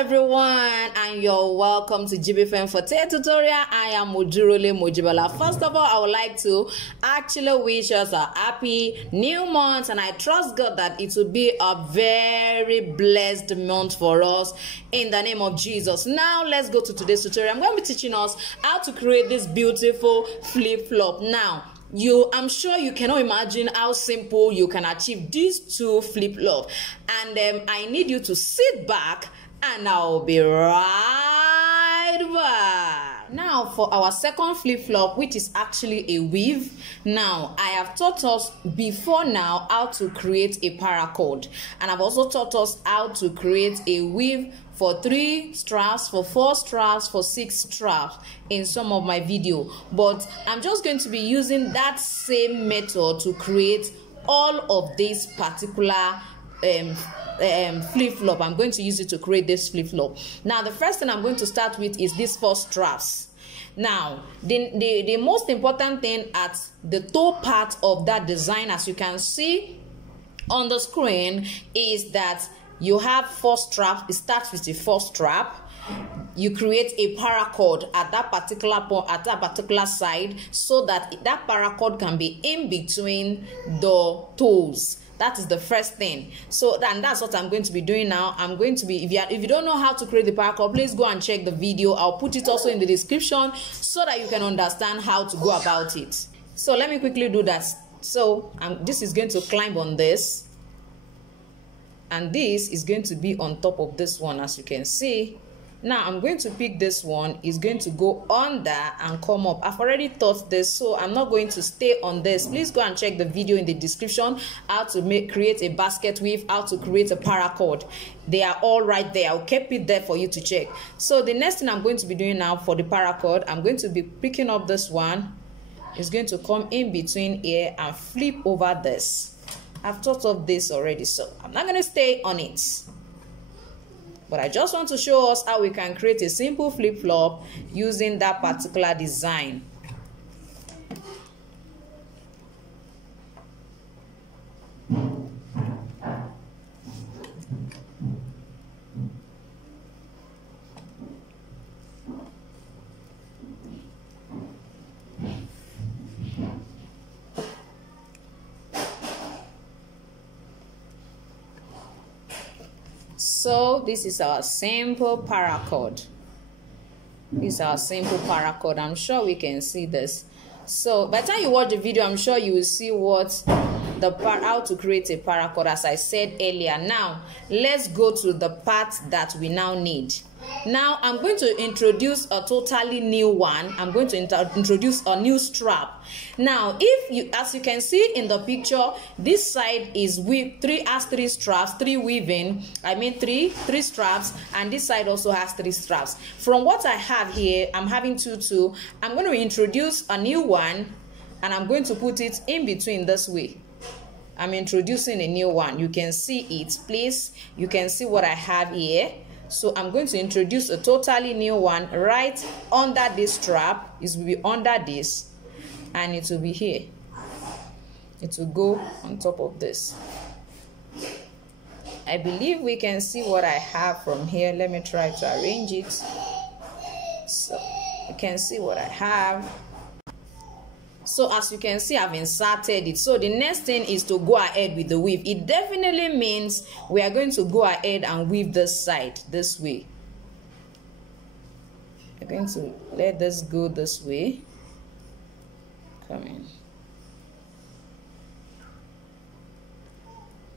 everyone, and you're welcome to Jibbyfem Forte tutorial. I am Mojurole Mojibala. First of all, I would like to actually wish us a happy new month, and I trust God that it will be a very blessed month for us in the name of Jesus. Now let's go to today's tutorial. I'm going to be teaching us how to create this beautiful flip-flop. Now I'm sure you cannot imagine how simple you can achieve these two flip-flops, and I need you to sit back and I'll be right back. Now for our second flip-flop, which is actually a weave. Now I have taught us before now how to create a paracord, and I've also taught us how to create a weave for 3 straps, for 4 straps, for 6 straps in some of my video. But I'm just going to be using that same method to create all of these particular flip-flop. I'm going to use it to create this flip-flop. Now the first thing I'm going to start with is these 4 straps. Now the most important thing at the toe part of that design, as you can see on the screen, is that you have 4 straps. It starts with the 1st strap. You create a paracord at that particular point, at that particular side, so that that paracord can be in between the toes. That is the first thing. So that's what I'm going to be doing now. I'm going to be, if you don't know how to create the paracord, please go and check the video. I'll put it also in the description so that you can understand how to go about it. So let me quickly do that. So this is going to climb on this, and this is going to be on top of this one, as you can see. Now I'm going to pick this one. It's going to go under and come up. I've already taught this, so I'm not going to stay on this. Please go and check the video in the description, how to create a basket weave, how to create a paracord. They are all right there. I'll keep it there for you to check. So the next thing I'm going to be doing now for the paracord, I'm going to be picking up this one. It's going to come in between here and flip over this. I've thought of this already, so I'm not going to stay on it. But I just want to show us how we can create a simple flip-flop using that particular design. So this is our simple paracord. This is our simple paracord. I'm sure we can see this. So by the time you watch the video, I'm sure you will see how to create a paracord, as I said earlier. Now let's go to the part that we now need. Now I'm going to introduce a totally new one. I'm going to introduce a new strap. Now as you can see in the picture, this side is has 3 straps, 3 weaving. I mean 3 straps, and this side also has 3 straps. From what I have here, I'm having 2. I'm going to introduce a new one, and I'm going to put it in between this way. I'm introducing a new one. You can see it, please. You can see what I have here. So I'm going to introduce a totally new one right under this strap. It will be under this, and it will be here. It will go on top of this. I believe we can see what I have from here. Let me try to arrange it so you can see what I have. So as you can see, I've inserted it. So the next thing is to go ahead with the weave. It definitely means we are going to go ahead and weave this side this way. We're going to let this go this way. Come in.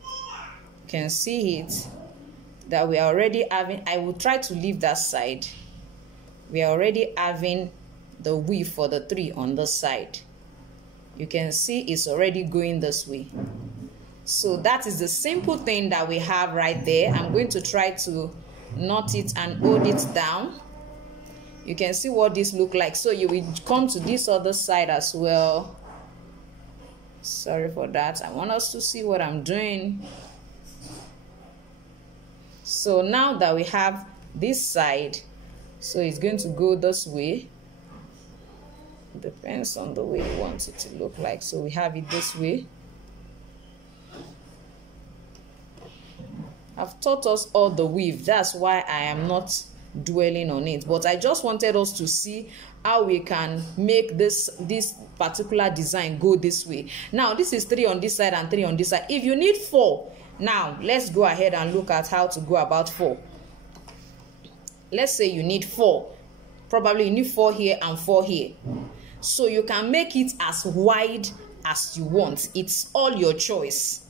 You can see it that we are already having, I will try to leave that side. We are already having the weave for the 3 on this side. You can see it's already going this way. So that is the simple thing that we have right there. I'm going to try to knot it and hold it down. You can see what this looks like. So you will come to this other side as well. Sorry for that. I want us to see what I'm doing. So now that we have this side, so it's going to go this way. Depends on the way you want it to look like. So we have it this way. I've taught us all the weave. That's why I am not dwelling on it, but I just wanted us to see how we can make this particular design go this way. Now this is 3 on this side and 3 on this side. If you need 4, now let's go ahead and look at how to go about 4. Let's say you need 4, probably you need 4 here and 4 here, so you can make it as wide as you want. It's all your choice.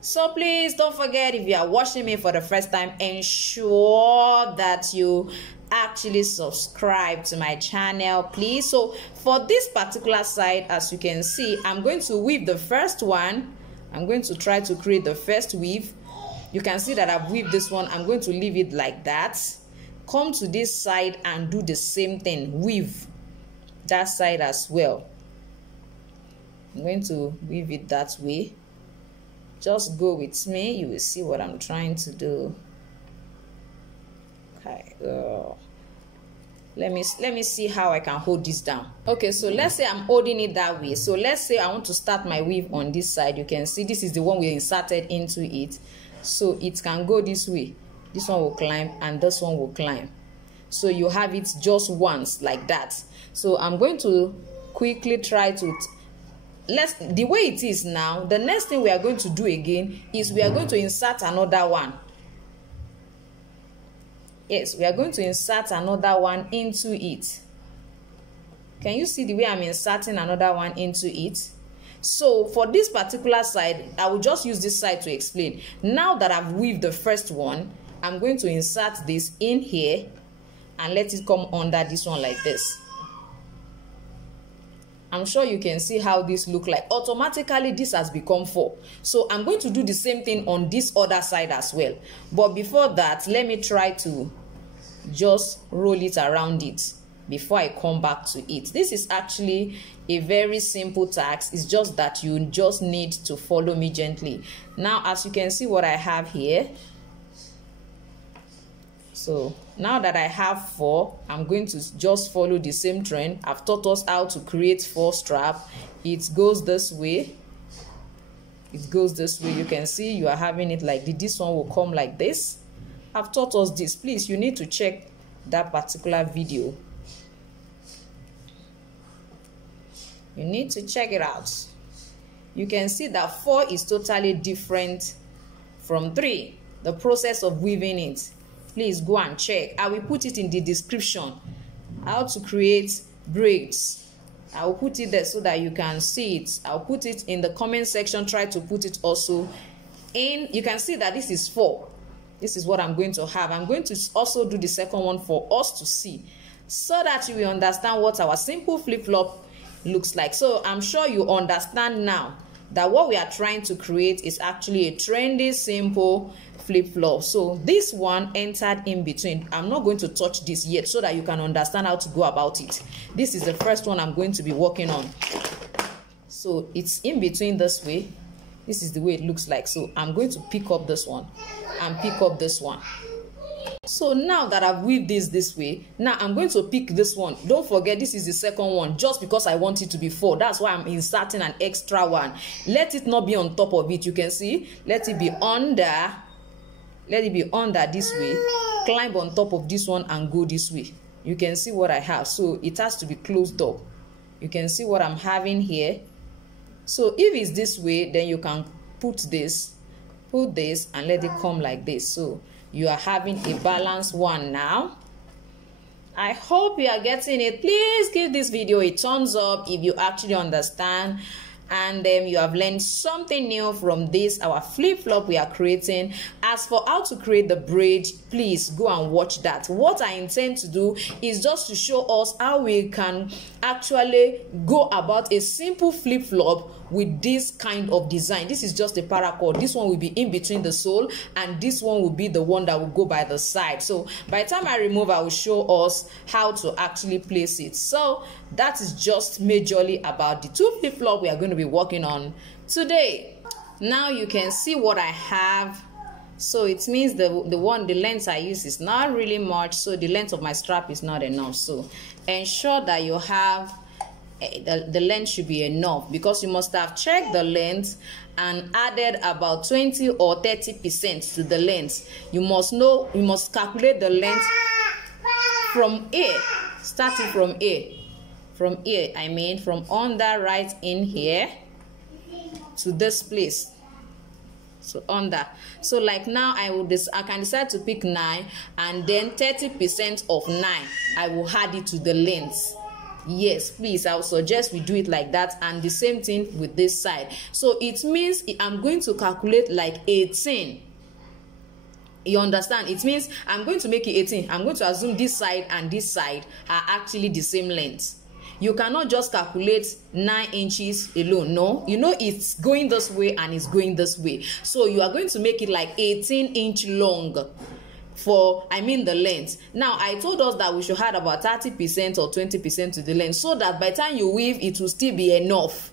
So please don't forget, if you are watching me for the first time, ensure that you actually subscribe to my channel, please. So for this particular side, as you can see, I'm going to weave the first one. I'm going to try to create the first weave. You can see that I've weaved this one. I'm going to leave it like that. Come to this side and do the same thing. Weave that side as well. I'm going to weave it that way. Just go with me, you will see what I'm trying to do. Okay, let me see how I can hold this down. Okay, so let's say I'm holding it that way. So let's say I want to start my weave on this side. You can see this is the one we inserted into it, so it can go this way. This one will climb and this one will climb, so you have it just once like that. So I'm going to quickly try to the way it is now. The next thing we are going to do again is we are going to insert another one. Yes, we are going to insert another one into it. Can you see the way I'm inserting another one into it? So for this particular side, I will just use this side to explain. Now that I've weaved the first one, I'm going to insert this in here and let it come under this one like this. I'm sure you can see how this look like. Automatically this has become 4. So I'm going to do the same thing on this other side as well. But before that, let me try to just roll it around it before I come back to it. This is actually a very simple task. It's just that you just need to follow me gently. Now, as you can see what I have here. So now that I have 4, I'm going to just follow the same trend. I've taught us how to create 4 strap. It goes this way. It goes this way. You can see you are having it like this. This one will come like this. I've taught us this. Please, you need to check that particular video. You need to check it out. You can see that 4 is totally different from 3. The process of weaving it. Please go and check. I will put it in the description. How to create braids. I will put it there so that you can see it. I'll put it in the comment section. Try to put it also in. You can see that this is 4. This is what I'm going to have. I'm going to also do the second one for us to see, so that you will understand what our simple flip-flop looks like. So I'm sure you understand now that what we are trying to create is actually a trendy simple flip-flop. So this one entered in between. I'm not going to touch this yet so that you can understand how to go about it. This is the first one I'm going to be working on. So it's in between this way. This is the way it looks like. So I'm going to pick up this one and pick up this one. So now that I've weaved this way, now I'm going to pick this one. Don't forget, this is the second one, just because I want it to be 4. That's why I'm inserting an extra one. Let it not be on top of it. You can see, let it be under. Let it be under this way. Climb on top of this one and go this way. You can see what I have. So it has to be closed up. You can see what I'm having here. So if it's this way, then you can put this, and let it come like this. So you are having a balanced one now. I hope you are getting it. Please give this video a thumbs up if you actually understand and you have learned something new from this, our flip-flop we are creating. As for how to create the braid, please go and watch that. What I intend to do is just to show us how we can actually go about a simple flip-flop with this kind of design. This is just a paracord. This one will be in between the sole, and this one will be the one that will go by the side. So by the time I remove, I will show us how to actually place it. So that is just majorly about the 2 flip-flop we are going to be working on today. Now you can see what I have. So it means the length I use is not really much, so the length of my strap is not enough. So ensure that you have the length should be enough, because you must have checked the length and added about 20 or 30% to the length. You must know, you must calculate the length from here, starting from here. From here, I mean from under right in here to this place. So under, so like now I can decide to pick 9, and then 30% of 9 I will add it to the length. Yes, please, I would suggest we do it like that, and the same thing with this side. So it means I'm going to calculate like 18. You understand? It means I'm going to make it 18. I'm going to assume this side and this side are actually the same length. You cannot just calculate 9 inches alone. No, you know it's going this way and it's going this way. So you are going to make it like 18 inch long for, I mean, the length. Now I told us that we should add about 30% or 20% to the length, so that by the time you weave it will still be enough.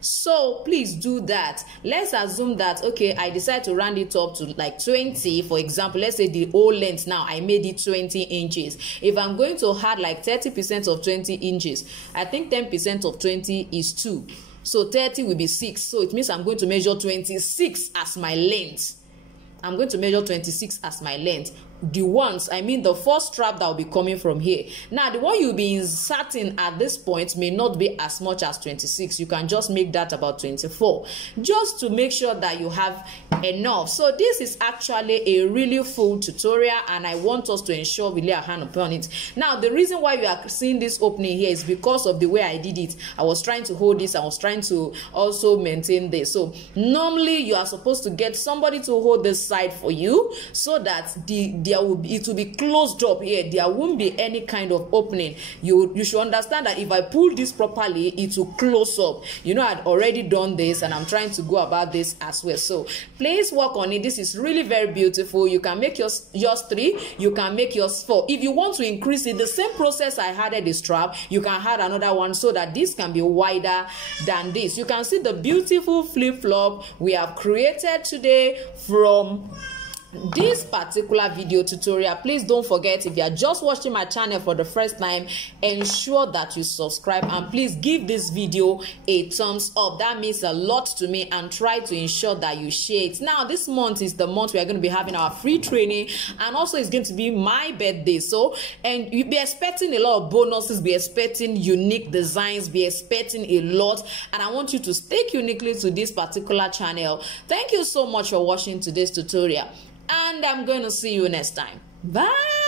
So please do that. Let's assume that, okay, I decide to round it up to like 20, for example. Let's say the whole length now I made it 20 inches. If I'm going to add like 30% of 20 inches, I think 10% of 20 is 2, so 30 will be 6. So it means I'm going to measure 26 as my length. I'm going to measure 26 as my length. The ones, I mean the first strap that will be coming from here. Now the one you'll be inserting at this point may not be as much as 26. You can just make that about 24, just to make sure that you have enough. So this is actually a really full tutorial, and I want us to ensure we lay our hand upon it. Now the reason why you are seeing this opening here is because of the way I did it. I was trying to hold this, I was trying to also maintain this. So normally you are supposed to get somebody to hold this side for you, so that it will be closed up here. There won't be any kind of opening. You should understand that if I pull this properly, it will close up. You know, I'd already done this, and I'm trying to go about this as well. So please work on it. This is really very beautiful. You can make yours 3, you can make yours 4. If you want to increase it, the same process I added the strap, you can add another one so that this can be wider than this. You can see the beautiful flip-flop we have created today from this particular video tutorial. Please don't forget, if you are just watching my channel for the first time, ensure that you subscribe, and please give this video a thumbs up. That means a lot to me, and try to ensure that you share it. Now this month is the month we are going to be having our free training, and also it's going to be my birthday. So, and you be expecting a lot of bonuses, be expecting unique designs, be expecting a lot, and I want you to stick uniquely to this particular channel. Thank you so much for watching today's tutorial, and I'm going to see you next time. Bye.